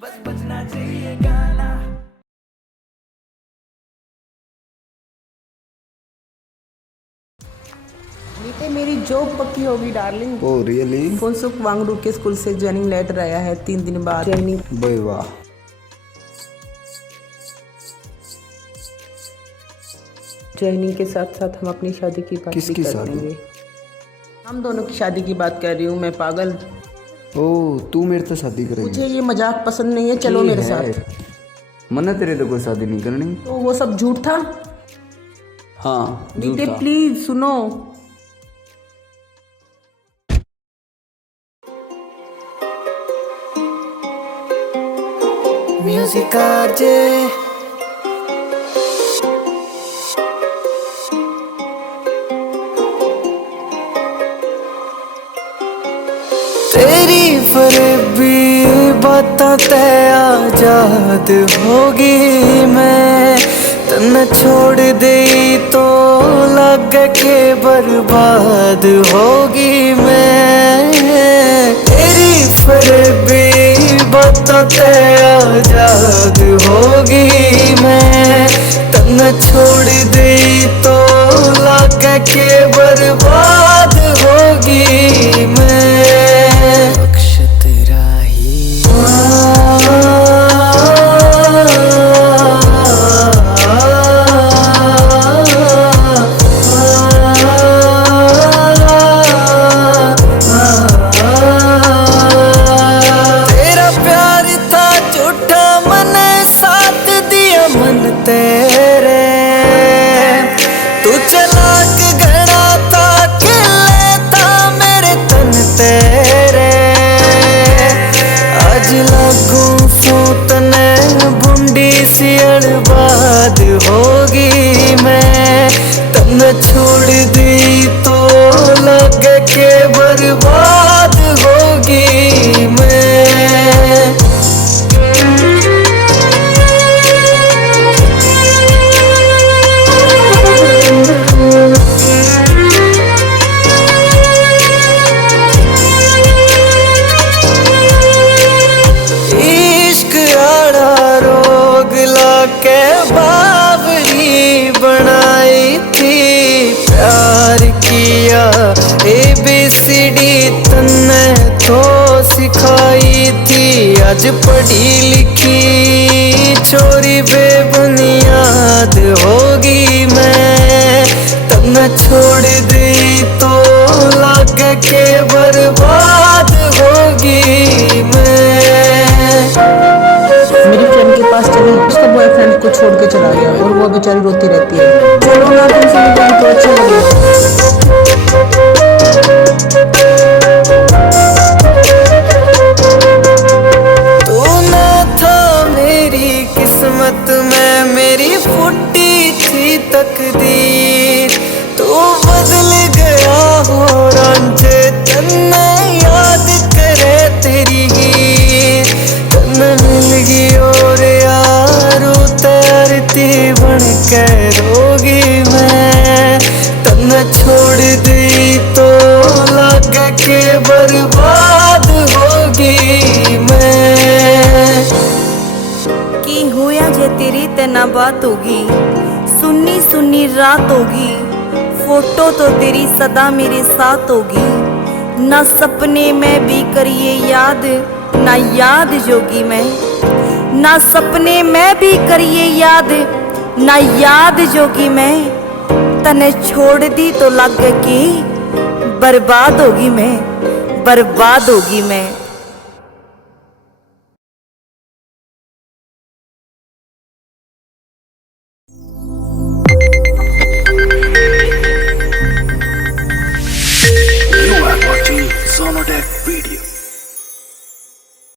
बस बजना चाहिए गाना। नीते मेरी जॉब पक्की होगी darling. Oh really? Phunsukh Wangdu के स्कूल से ज्वाइनिंग लेटर आया है 3 दिन बाद ज्वाइनिंग। भाई वाह। ज्वाइनिंग के साथ साथ हम अपनी शादी की बात भी किसकी कर शादी? देंगे। हम दोनों की शादी की बात कर रही हूँ मैं, पागल। ओ तू मेरे से शादी करेगी? मुझे ये मजाक पसंद नहीं है, चलो मेरे साथ। मना तेरे तो कोई शादी नहीं करनी। तो वो सब झूठ था। हाँ नीते झूठा। प्लीज सुनो। म्यूजिक आरजे तेरी फरेबी बातों ते आजाद होगी मैं, तन्ने छोड़ दे तो लग के बर्बाद होगी मैं। तेरी फरेबी बातों ते आजाद होगी मैं, तन्ने छोड़ दे तो लग के बर्बाद होगी मैं। अक्ष तेरा ही तेरा प्यार था झूठा, मैंने साथ दिया मन तेरे। तू चलाक घड़ा था कि लेता मेरे तन तेरे। आज लागू फूतने बुंडी सी अड़बाद होगी मैं, तन छोड़ दी तो लग के बर्बाद होगी मैं। इश्क आड़ा रोग लाके बावरी बनाई थी, प्यार किया ABCD तन्ने तो सिखाई थी। आज पढ़ी लिखी छोरी बेबुनियाद होगी मैं, तन्ने छोड़ दी तो लग के बर्बाद होगी मैं। मेरी फ्रेंड के पास चली, उसका बॉयफ्रेंड को छोड़ के चला गया और वो बेचारी रोती रहती है। चलो ना तुमसे मिलेंगे तो अच्छा लगेगा। तू ना था मेरी किस्मत में, मेरी फुटी थी तकदीर। तू बदल गया हो रांझे, तन्ने याद करे तेरी हीर। तन्ने मिल गई और यारू तैरती बन के रोगी मैं, तन्ने छोड़ दी तो लग के बर्बाद होगी मैं। की होया जे तेरी ते ना बात होगी, सुन्नी सुन्नी रात होगी। फोटो तो तेरी सदा मेरे साथ होगी, ना सपने में भी करिए याद, ना याद जोगी मैं। ना सपने में भी करिए याद, ना याद जोगी मैं। तने छोड़ दी तो लग के बर्बाद होगी मैं, बर्बाद होगी मैं।